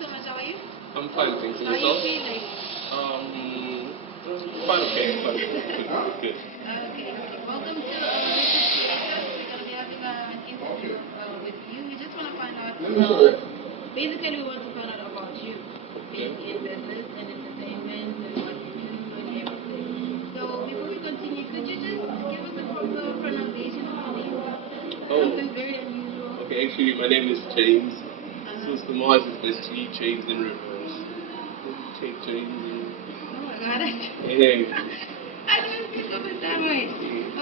Semaj, how are you? I'm fine, thanks. And How are you yourself? feeling? Quite okay. Quite good. Okay. Welcome to YouTube Creators. We're going to be having an interview with you. We just want to find out basically we want to find out about you being in business and entertainment and what you do and everything. So before we continue, could you just give us a proper pronunciation of your name? Something very unusual. Okay, actually my name is James. So Semaj is basically James in reverse. James in... Oh my god. Hey. I didn't think of it that way.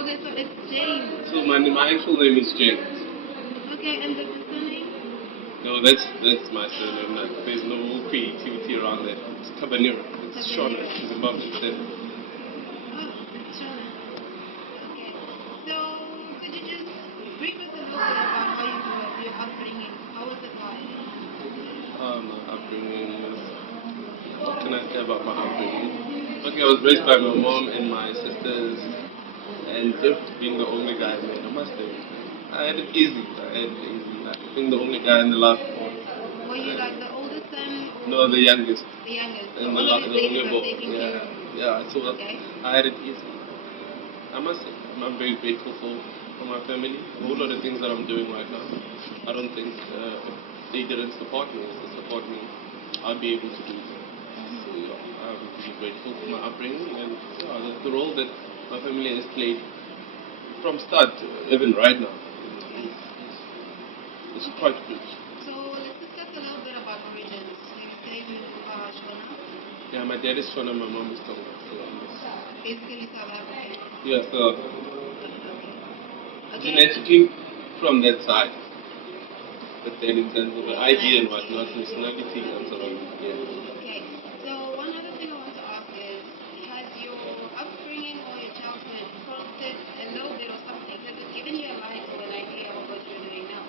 Okay, so it's James. So my actual name is James. Okay, and the surname? No, that's my surname. There's no creativity around that. It's Tabanira. It's Shona. Zimbabwe. Oh, it's Shona. Okay. So could you just brief us a little bit about how you grew up, your upbringing? How was it like? My upbringing was... What can I say about my upbringing? Okay, I was raised by my mom and my sisters, and just being the only guy, man, I must say, I had it easy. Like, being the only guy in the last one. Were you like the oldest son? No, the youngest. The youngest. And so all of the your babies only are boy. taking care of you. Yeah, so Okay. I had it easy. I must say, I'm very grateful for my family. A whole lot of things that I'm doing right now. I don't think if they didn't support me, I'd be able to do so. So yeah, I'm really grateful for my upbringing and the role that my family has played from start to even right now. It's quite good. So let's discuss a little bit about origins. You say you Shona? Yeah, my dad is Shona, my mom is Tonga. Basically South African. Yeah, so Okay. genetically from that side. But then in terms of the idea and whatnot, nationality and so on. Yeah. Okay. So one other thing I want to ask is, has your upbringing or your childhood prompted a little bit or something? Has it given you a light or an idea of what you're doing now?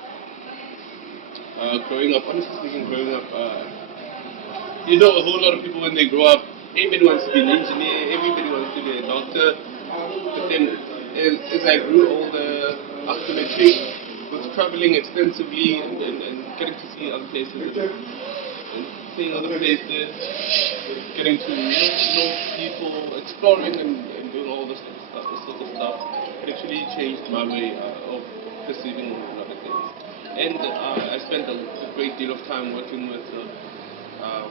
Honestly speaking, you know, a whole lot of people when they grow up, everybody wants to be an engineer, everybody wants to be a doctor. But then as I grew older, optometry, was traveling extensively and getting to see other places and seeing other places, getting to know people, exploring and doing all this sort of stuff. It actually changed my way of perceiving a lot of things. And I spent a great deal of time working with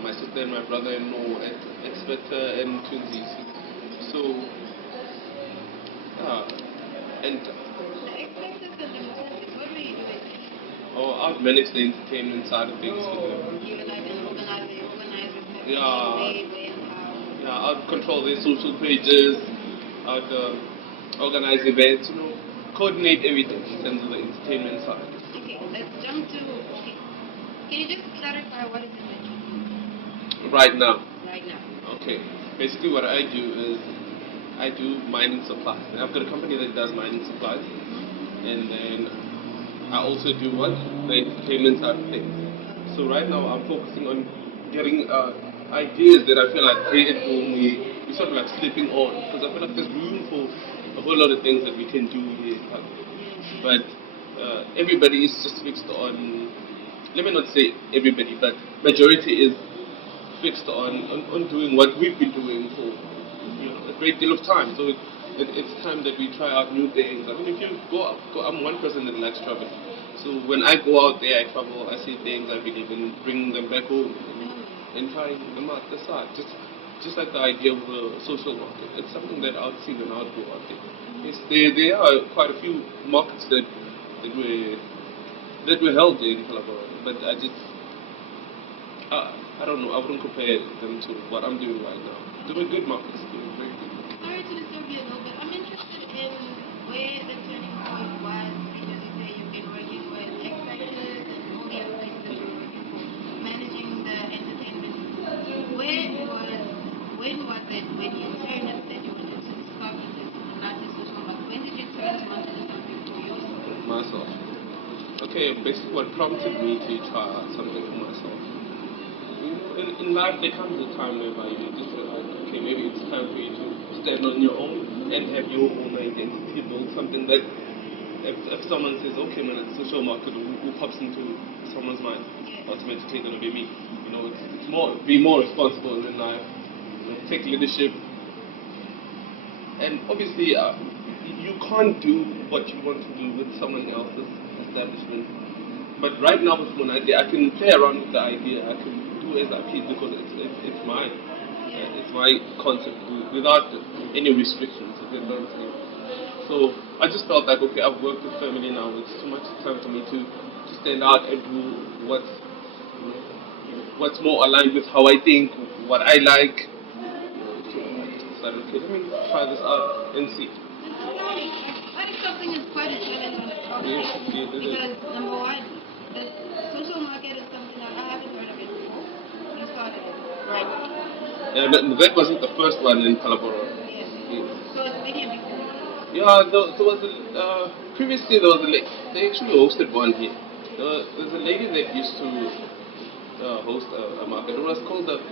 my sister and my brother-in-law at Expert and Twinsies. So, and I've managed the entertainment side of things for them. You were like an organizer Yeah, I'd control their social pages, I'd organize events, coordinate everything in terms of the entertainment side. Okay, let's jump to, can you just clarify what is it that you do? Right now? Right now. Okay, basically what I do is, I do mining supplies. I've got a company that does mining supplies, and then I also do what? The entertainment side of things. So right now I'm focusing on getting ideas that I feel like created for me. We're sort of like slipping on, because I feel like there's room for a whole lot of things that we can do here. But everybody is just fixed on, let me not say everybody, but majority is fixed on doing what we've been doing for a great deal of time. So it's time that we try out new things. I mean, if you go, I'm one person that likes traveling. So when I go out there, I travel, I see things I believe in, bring them back home and try them out the side. Just like the idea of the social market. It's something that I'd see when I'd go out there. Yes, there are quite a few markets that were held there in Calabar, but I don't know, I wouldn't compare them to what I'm doing right now. They were good markets, they were very good. Sorry to disturb you a little bit. I'm interested in where the turning point was, because you say you've been working with X Factors and all the other places that you were working for, managing the entertainment. When was it when you turned and said you wanted to start with this Monate Social Market? When did you turn to want to do something for yourself? Myself. Okay, basically what prompted me to try out something for myself. In life, there comes a time whereby you just feel like, okay, maybe it's time for you to stand on your own and have your own identity, build something that if someone says, okay, man, it's social market, who pops into someone's mind? Automatically going to be me. You know, it's more, be more responsible in life, you know, take leadership. And obviously, you can't do what you want to do with someone else's establishment. But right now with Monate, I can play around with the idea. I can do as I please because it's mine. It's my concept without any restrictions. You know what I'm saying? So I just felt like, okay, I've worked with family now. It's too much time for me to stand out and do what's more aligned with how I think, what I like. So I just decided, okay, let me try this out and see. I think something is quite a challenge on the topic because number one, the social market is something that I haven't heard of it before. You started it, right? Yeah, but that wasn't the first one in Palabora. Yes. So it's making a big difference. Yeah, there was previously there was they actually hosted one here. There's a lady that used to host a market. It was called the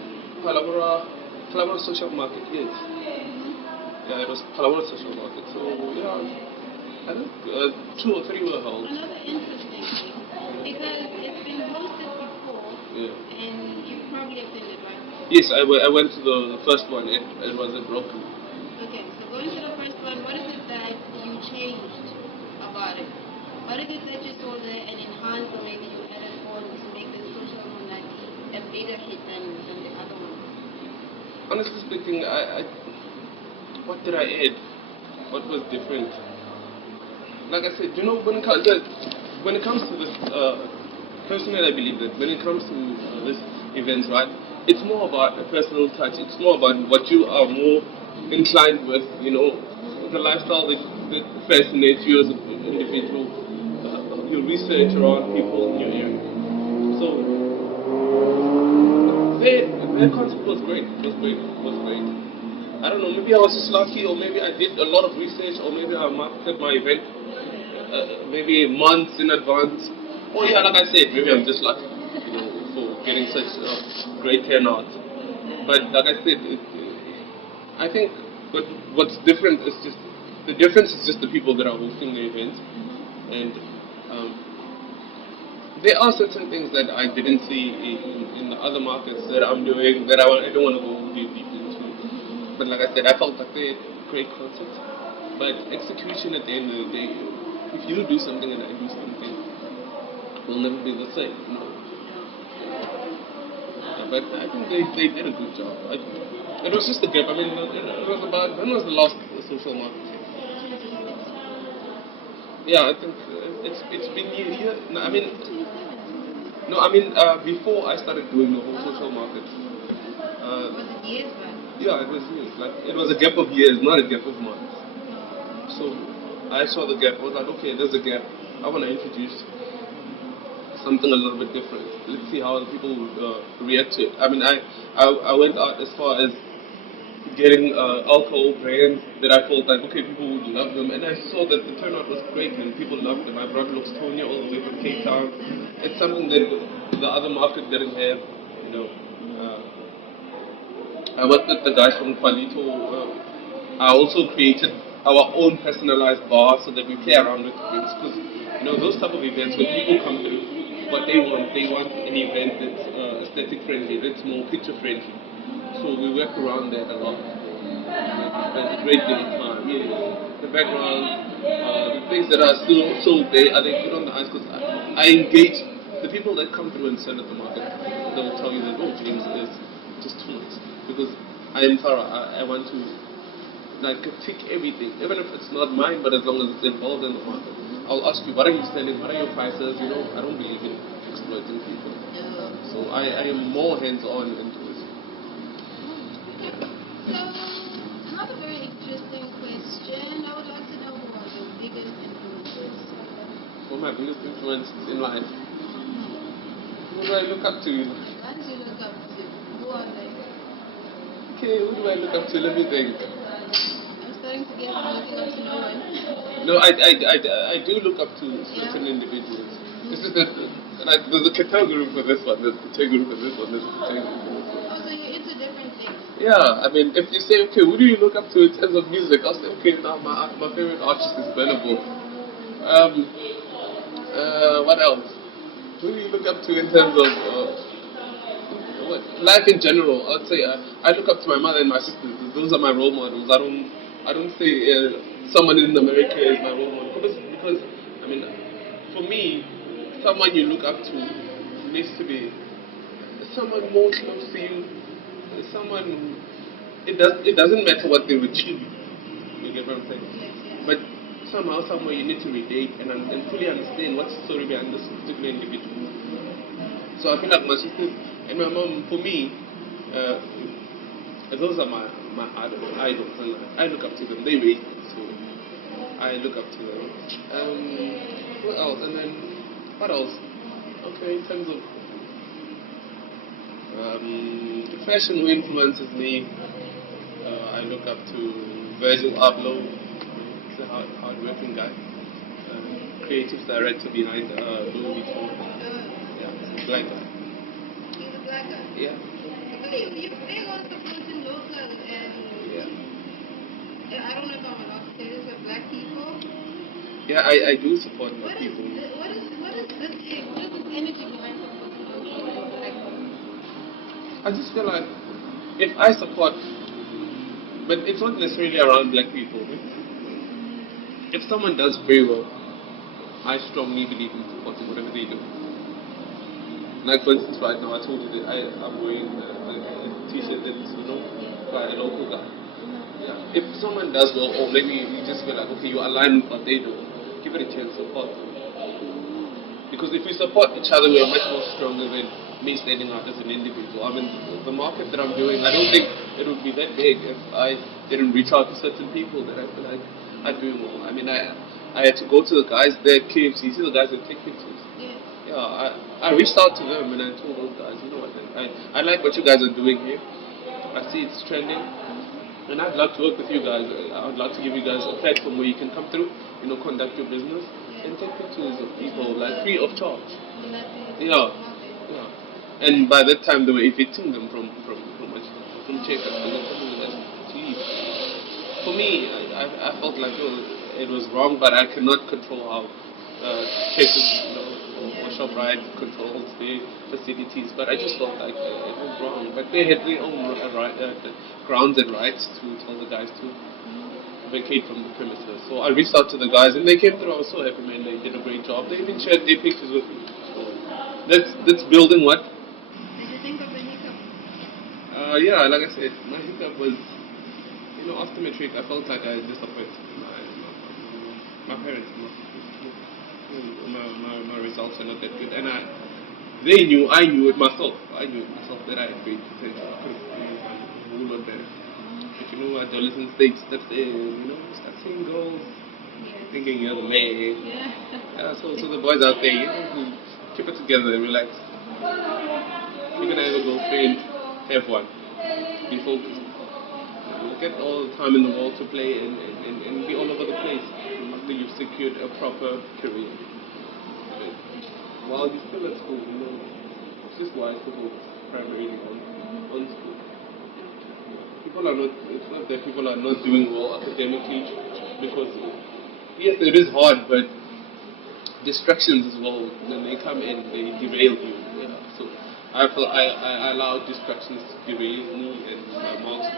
Palabora Social Market. Yes. Yeah, it was Palabora Social Market. So yeah, I think 2 or 3 were held. Another interesting thing, because it's been hosted before, and you probably attended, right? Yes, I went to the first one. It was at Roku. Okay, so going to the first one, what is it that you changed about it? What is it that you saw there and enhanced, or maybe you added on to make the social Monate a bigger hit than the other one? Honestly speaking, what did I add? What was different? Like I said, you know, when it comes to this, personally, I believe that when it comes to this events, right, it's more about a personal touch. It's more about what you are more inclined with, you know, the lifestyle that fascinates you as an individual, your research around people in your area. So their concept was great. It was great. I don't know, maybe I was just lucky, or maybe I did a lot of research, or maybe I marketed my event maybe months in advance. Or yeah, like I said, maybe I'm just lucky, you know, for getting such great turnout. But like I said, I think what's different is just the difference is just the people that are hosting the event, and there are certain things that I didn't see in the other markets that I'm doing that I don't want to go deep into. But like I said, I felt like they had great concept. But execution at the end of the day, if you do something and I do something, will never be the same. You know? But I think they did a good job. It was just a gap. I mean, it was about, when was the last social market? Yeah, I think it's been year. No, I mean, before I started doing the whole social market. Was it years back? Yeah, it was years. Like it was a gap of years, not a gap of months. So I saw the gap. I was like, okay, there's a gap. I want to introduce something a little bit different. Let's see how the people react to it. I mean, I went out as far as getting alcohol brands that I felt like, okay, people would love them. And I saw that the turnout was great and people loved them. I brought Luxtonia all the way from Cape Town. It's something that the other market didn't have, you know. I worked with the guys from Qualito. I also created our own personalized bar so that we play around with drinks. Because, you know, those type of events, when people come through, what they want an event that's aesthetic friendly, that's more picture friendly. So we work around that a lot. Spend a great deal of time. Yeah. The background, the things that are still sold there, are they put on the ice? Because I engage the people that come through and sell at the market. They will tell you that, oh, James is just too much. Because I am thorough. I want to like tick everything, even if it's not mine, but as long as it's involved in the market. I'll ask you, what are you selling? What are your prices? You know, I don't believe in exploiting people. So I am more hands-on into this. So, another very interesting question. I would like to know who are your biggest influences? Who are my biggest influences in life? Who do I look up to? Guys you look up to, who are they? Okay, who do I look up to? Let me think. I'm starting to get looking up to no one. No, I do look up to certain individuals. This is like there's a category for this one, there's a category for this one, there's a category for this one. Oh, so you're into different things? Yeah, I mean, if you say, okay, who do you look up to in terms of music? I'll say, okay, now my favorite artist is Benabo. What else? Who do you look up to in terms of life in general? I'd say I look up to my mother and my sisters. Those are my role models. I don't say someone in America is my role model because I mean, for me, someone you look up to needs to be someone more close to you, someone who it doesn't matter what they achieve. You get what I'm saying? But somehow, somewhere, you need to relate and fully understand what's the story behind this particular individual. So I feel like my sisters and my mom, for me, those are my idols, and I look up to them. They raised me, so I look up to them. What else? And then what else? Okay, in terms of fashion, who influences me, I look up to Virgil Abloh. He's a hard-working guy. Creative director behind Louis Vuitton. Yeah, he's a black guy. He's a black guy? Yeah. You're big on supporting local and I don't know if I'm allowed to say this, but black people. Yeah, I do support black people. What is this energy behind supporting local? Like, I just feel like if I support, but it's not necessarily around black people. If someone does very well, I strongly believe in supporting whatever they do. Like for instance, right now I told you that I'm wearing a t-shirt that's by a local guy. Yeah. If someone does well, or maybe you just feel like okay, you align with what they do, give it a chance, support them. Because if we support each other, we are much more stronger than me standing out as an individual. I mean, the market that I'm doing, I don't think it would be that big if I didn't reach out to certain people that I feel like are doing well. I mean, I had to go to the guys there at KFC, see the guys that take pictures. Yeah, I reached out to them and I told those guys, you know what, I like what you guys are doing here. I see it's trending. And I'd love to work with you guys. I would love to give you guys a platform where you can come through, conduct your business and take pictures of people like free of charge. Yeah. And by that time they were evicting them from checkup and they told me to leave. For me, I felt like it was wrong, but I cannot control how checkers, or ShopRite controls their facilities. But I just felt like it was wrong. But they had their own grounds and rights to tell the guys to vacate from the premises. So I reached out to the guys and they came through. I was so happy, man. They did a great job. They even shared their pictures with me. So that's building what? Did you think of the hiccup? Yeah, like I said, my hiccup was, after matric, I felt like I disappointed my parents. My results are not that good, and I knew it myself that I had great potential. I could have done a lot better. But adolescent stage steps in, start seeing goals, thinking you're the man. Yeah. So the boys out there, keep it together and relax. You're gonna have a girlfriend, have one. Be focused. Get all the time in the world to play and be all over the place after you've secured a proper career. While you're still at school, it's just wise to focus primarily on school. It's not that people are not doing well academically, because yes, it is hard, but distractions as well, when they come in, they derail you. Yeah. So I feel I allowed distractions to derail me, and my marks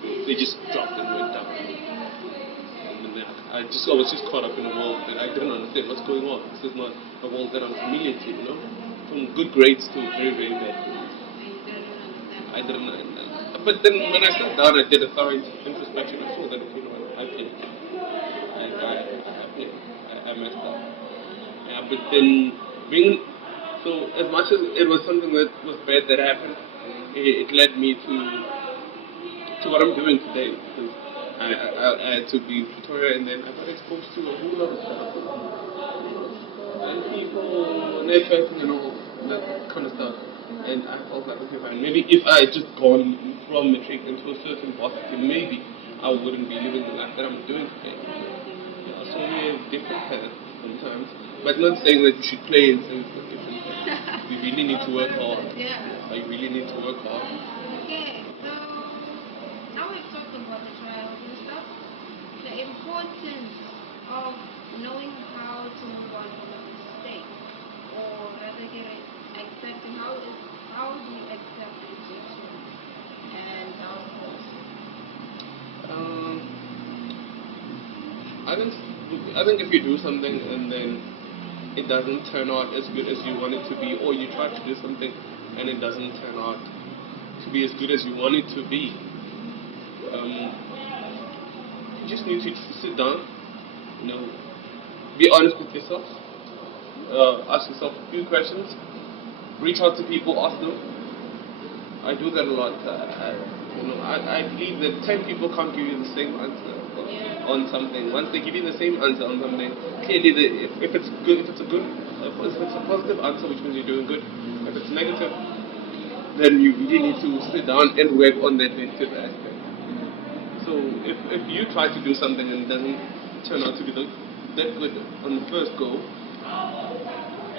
they just dropped and went down. And then I was just caught up in a world that I didn't understand what's going on. This is not a world that I'm familiar to, From good grades to very, very bad grades. I didn't understand. But then when I sat down, I did a thorough introspection. I saw that, I failed. I messed up. Yeah, but then so as much as it was something that was bad that happened, it led me to what I'm doing today. Because I had to be in Pretoria, and then I got exposed to a whole lot of stuff. And people, networking and all that kind of stuff. And I felt like, okay, fine, maybe if I had just gone from matric into a certain varsity, maybe I wouldn't be living the life that I'm doing today. Yeah, so we have different paths sometimes. But not saying that you should play and things for different things. You really need to work hard. You really need to work hard. Okay, so now we've talked about the trials and stuff. The importance of knowing how to move on from a mistake, or rather get accepting how do you accept rejection and how I think if you do something and then it doesn't turn out as good as you want it to be, or you try to do something and it doesn't turn out to be as good as you want it to be, you just need to sit down, be honest with yourself, ask yourself a few questions, reach out to people, ask them. I do that a lot. I believe that 10 people can't give you the same answer on something. Once they give you the same answer on something, clearly, if it's a positive answer, which means you're doing good. If it's negative, then you really need to sit down and work on that negative aspect. So if you try to do something and it doesn't turn out to be that good on the first go,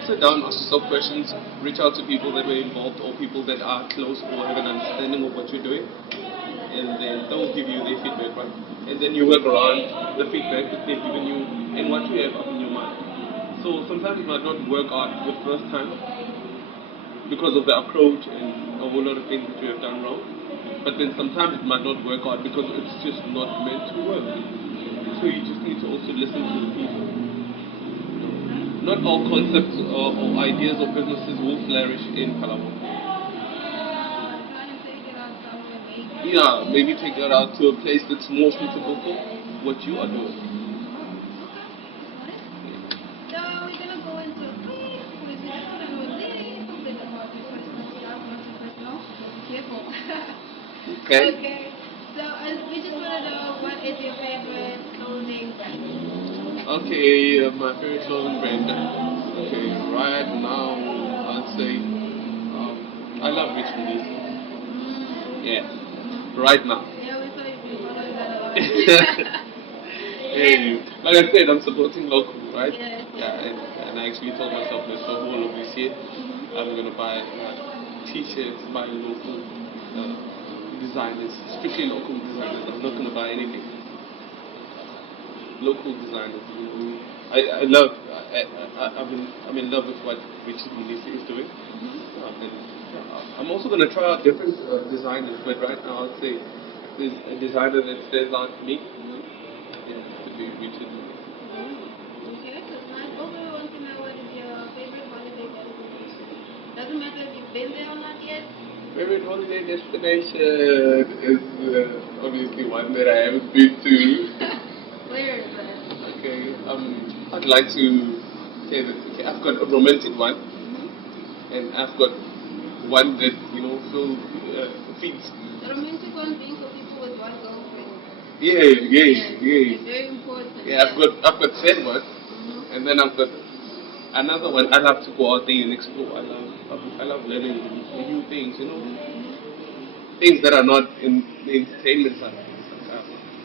sit down, ask yourself questions, reach out to people that were involved or people that are close or have an understanding of what you're doing, and then they'll give you their feedback, right? And then you work around the feedback that they've given you and what you have up in your mind. So sometimes it might not work out the first time because of the approach and a whole lot of things that you have done wrong, but then sometimes it might not work out because it's just not meant to work. So you just need to also listen to the people. Not all concepts or ideas or businesses will flourish in Palawan. Yeah, maybe take it out to a place that's more suitable for what you are doing. So we're gonna go into a quiz. We're just gonna know a little bit about your personal stuff, not too personal. Careful. Okay. Okay. So we just wanna know, what is your favorite clothing brand? Okay, my favorite clothing brand. Okay, right now I'd say I love Rich Release. Yeah, right now. Yeah, we saw you've been following that a lot. Hey, like I said, I'm supporting local, right? Yes. Yeah, and I actually told myself that for the whole of this year, I'm gonna buy t-shirts by local designers, strictly local designers. I'm not gonna buy anything. Local designers. I'm in love with what Richard Munisi is doing. And I'm also going to try out different designers, but right now I'd say there's a designer that stands out to me. Yeah, to be Richard Munisi. Okay, that's nice. Also, we want to know, what is your favorite holiday destination? Doesn't matter if you've been there or not yet. Favorite holiday destination is obviously one that I haven't been to. Where is that? Okay, I'd like to say that I've got a romantic one, and I've got one that feeds. The romantic one being for people with one girlfriend. Yeah. It's very important. Yeah, I've got that one, and then I've got another one. I love to go out there and explore. I love learning new things. Things that are not in the entertainment side.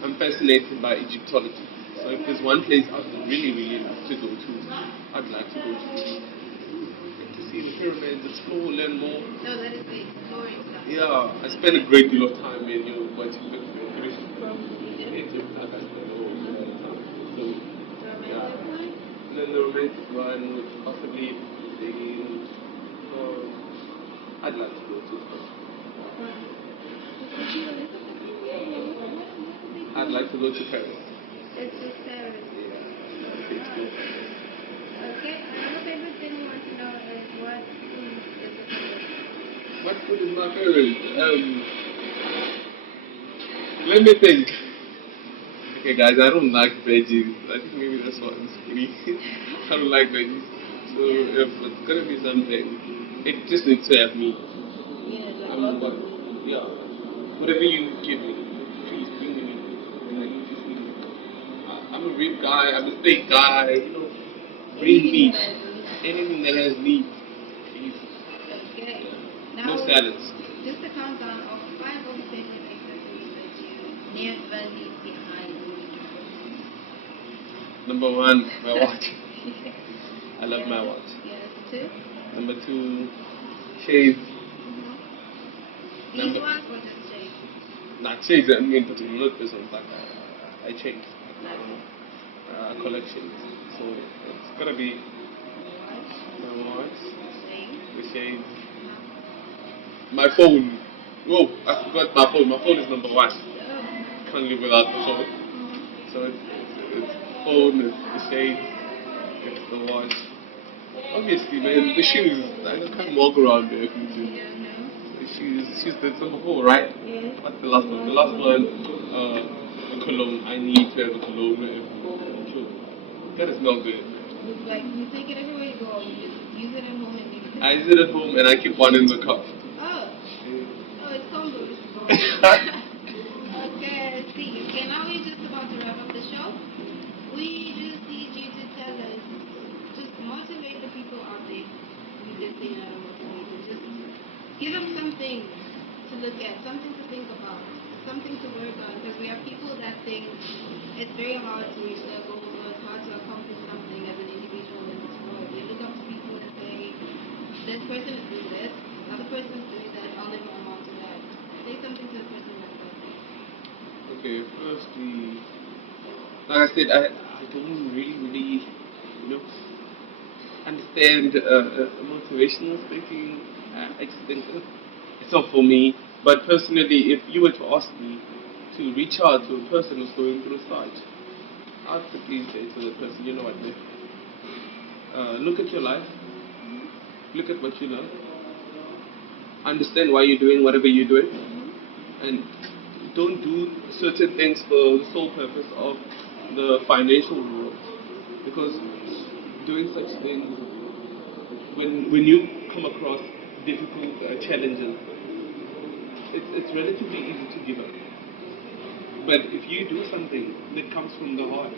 I'm fascinated by Egyptology. So if there's one place I would really, really love to go to, I'd like to go to see the pyramids, explore, learn more. No, that is the exploring stuff. Yeah, I spend a great deal of time in watching documentaries from Egypt. I spend a whole lot of time. So, yeah. And then the romantic one would possibly be I'd like to go to. I'd like to go to Paris. It's just Paris. Yeah. It's cool. Okay, another favorite thing we want to know is, what food is your favorite? What food is my favorite? Let me think. Okay, guys, I don't like veggies. I think maybe that's why I'm skinny. I don't like veggies. So if it's gonna be something, it just needs to have meat. Yeah, Whatever you give me, please bring me meat. I'm a rib guy. I'm a steak guy. Bring meat. Anything that has meat, please. Okay. No Now, salads. just a countdown of 5 of the favorite accessories that you never leave behind. Number 1, my watch. I love my watch. Yes. 2. Number 2, shades. These ones or just shades? Not shades, I mean, but not person, but I change. collections. So it's gonna be my watch, the shades, my phone. Whoa, I forgot my phone. My phone is number one. Can't live without the phone. So it's phone, it's the shades, it's the watch. Obviously, man, the shoes. I can't walk around there if you do. The shoes, that's number four, right? Yes. What's the last one? The last one, a cologne. I need to have a cologne. Sure. Gotta smell good. Like, you take it everywhere you go, you just use it at home and leave it. I use it at home and I keep one in the car. Oh, it's combos. Okay, let's see. Okay, now we're just about to wrap up the show. We just need you to tell us, just motivate the people out there. We just say not motivate, just give them something to look at, something to think about, something to work on. Because we have people that think it's very hard to reach their goals or it's hard to accomplish something as an individual in this world. They look up to people and say, this person is doing this, other person is doing that, I'll never amount to that. Say something to a person like that. Okay, firstly, like I said, I don't really, understand motivational speaking. I just think it's not for me. But personally, if you were to ask me to reach out to a person who's going through such, I'd simply say to the person, you know what, man? Look at your life, look at what you love, understand why you're doing whatever you're doing, and don't do certain things for the sole purpose of the financial world. Because doing such things, when you come across difficult challenges, it's relatively easy to give up. But if you do something that comes from the heart,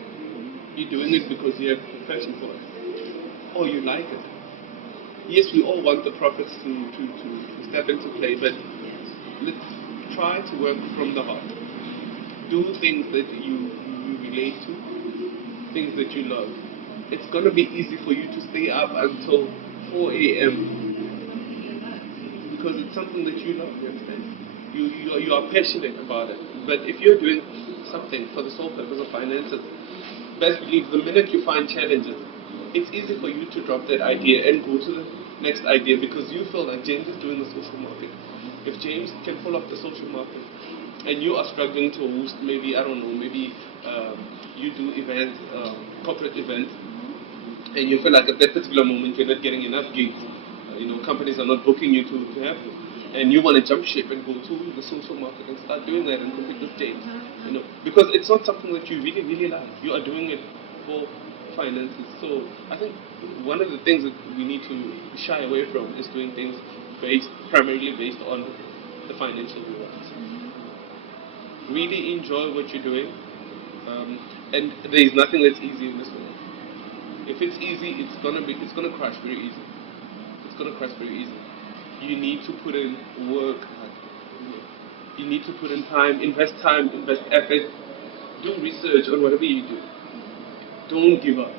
you're doing it because you have passion for it, or you like it. Yes, we all want the profits to step into play, but let's try to work from the heart. Do things that you relate to, things that you love. It's going to be easy for you to stay up until 4 a.m. because it's something that you love, you understand? You are passionate about it. But if you're doing something for the sole purpose of finances, best believe the minute you find challenges, it's easy for you to drop that idea and go to the next idea because you feel like James is doing the social market. If James can pull off the social market and you are struggling to host maybe, I don't know, maybe you do events, corporate events, and you feel like at that particular moment you're not getting enough gigs, companies are not booking you to have them, and you want to jump ship and go to the social market and start doing that and compete with James, because it's not something that you really like. You are doing it for finances. So I think one of the things that we need to shy away from is doing things primarily based on the financial rewards. Really enjoy what you're doing, and there is nothing that's easy in this world. If it's easy, it's gonna crash very easy. It's gonna crash very easy. You need to put in work. You need to put in time, invest effort, do research on whatever you do. Don't give up.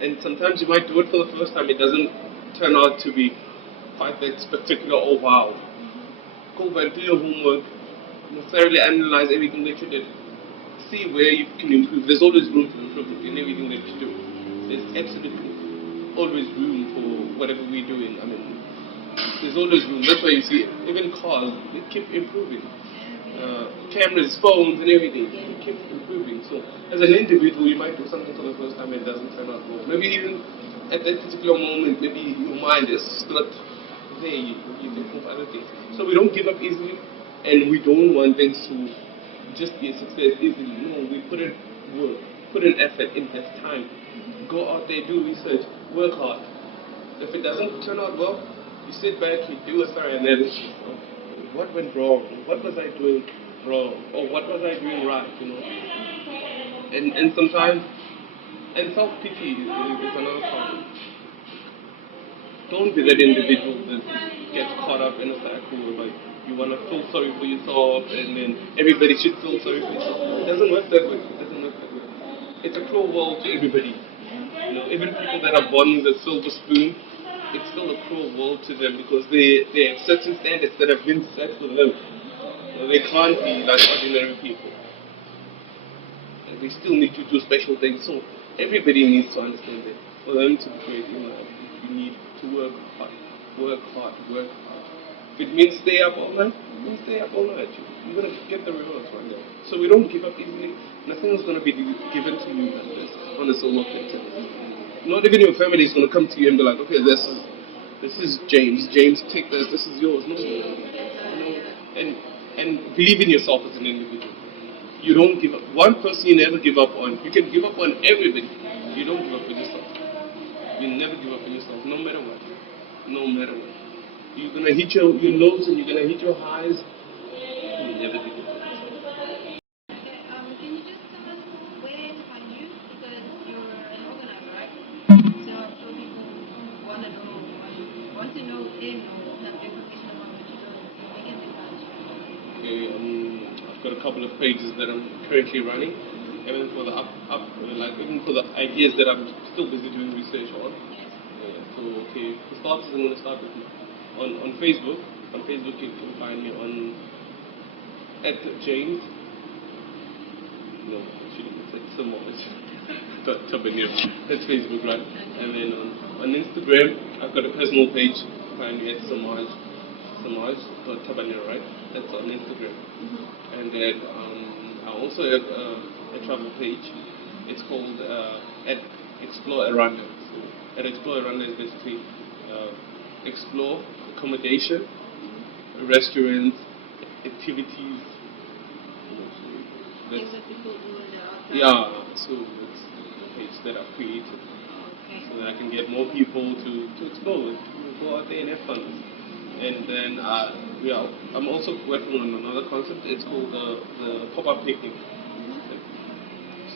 And sometimes you might do it for the first time. It doesn't turn out to be quite that spectacular. Oh wow! Go back, do your homework, thoroughly analyze everything that you did. See where you can improve. There's always room for improvement in everything that you do. There's absolutely always room for whatever we're doing. I mean, there's always room. That's why you see even cars, they keep improving. Cameras, phones, and everything, they keep improving. So, as an individual, you might do something for the first time and it doesn't turn out well. Maybe even at that particular moment, maybe your mind is not there. You think of other things. So we don't give up easily, and we don't want things to just be a success easily. No, we put in work, put in effort, invest time. Go out there, do research, work hard. If it doesn't turn out well, you sit back, you do a thorough analysis. What went wrong? What was I doing wrong? Or what was I doing right? And sometimes, and self-pity is another problem. Don't be that individual that gets caught up in a cycle where you want to feel sorry for yourself and then everybody should feel sorry for yourself. It doesn't work that way. It's a cruel world to everybody. Even people that are born with a silver spoon, it's still a cruel world to them because they have certain standards that have been set for them. They can't be like ordinary people. we still need to do special things. So everybody needs to understand that for them to be great in life, you need to work hard, work hard, work hard. If it means stay up all night, you stay up all night. You're gonna get the rewards one day. So we don't give up easily. Nothing is gonna be given to you like this on a solo plate. Not even your family is gonna come to you and be like, okay, this is James. James, take this. This is yours. No, and believe in yourself as an individual. You don't give up. One person you never give up on. You can give up on everybody. You don't give up on yourself. You never give up on yourself, no matter what. No matter what. You're gonna hit your lows and you're gonna hit your highs. You never give up on yourself. Okay, can you just tell us where to find you? Because you're an organizer, right? So people want to know, have information about what you're doing. So they can find you. Okay, I've got a couple of pages that I'm currently running. Even for the even for the ideas that I'm still busy doing research on. So okay, for starters, I'm going to start with on Facebook. On Facebook, you can find me on at James. No, actually, it's Semaj Tabanira. That's Facebook, right? And then on Instagram, I've got a personal page. Find me at Semaj Tabanira, right? That's on Instagram. And then I also have a travel page. It's called at Explore Aranda. So at Explore Aranda is basically explore accommodation, restaurants, activities. Things that people do when they're outside. Yeah, so it's a page that I've created so that I can get more people to explore, to go out there and have fun. And then I'm also working on another concept. It's called the pop-up picnic.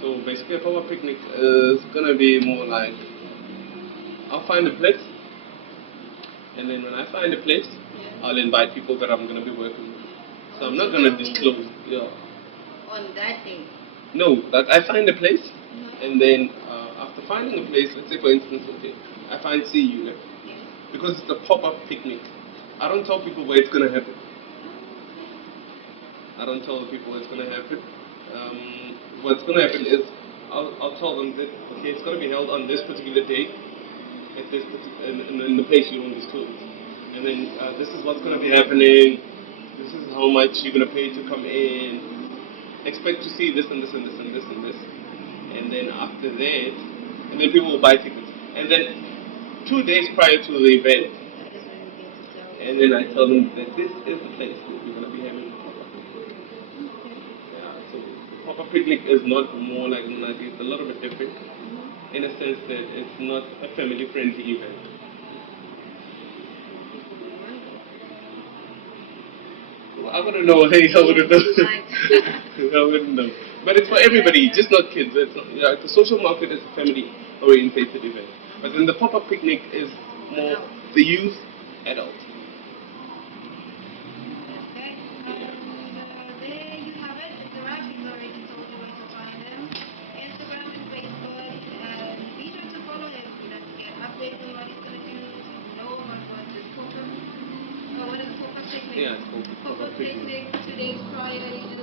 So basically, a pop-up picnic is gonna be more like I'll find a place, and then when I find a place, I'll invite people that I'm gonna be working with. So I'm not gonna disclose. Yeah. On that day. No, that I find a place, and then after finding a place, let's say for instance, okay, I find CU, because it's a pop-up picnic. I don't tell people where it's gonna happen. I don't tell the people where it's gonna happen. What's gonna happen is I'll tell them that okay, it's gonna be held on this particular date at this in the place you don't disclose, and then this is what's gonna be happening. This is how much you're gonna pay to come in. Expect to see this and this and this and this and this, and then after that, and then people will buy tickets, and then 2 days prior to the event, and then I tell them that this is the place that we're gonna be having the pop-up picnic. Yeah, so pop-up picnic is not more like Monate. It's a little bit different, in a sense that it's not a family-friendly event. I wouldn't know. Hey, I wouldn't know. I wouldn't know. But it's for everybody, just not kids. It's not, the social market is a family-oriented event. But then the pop-up picnic is more the youth, adult. Okay. There you have it. It's a wrap. We've already told you where to find them. Instagram and Facebook. And be sure to follow him so that you get updates on what he's going to do. So know about this pop-up. What is the pop-up picnic? Yeah, it's called Pop-up picnic 2 days prior. You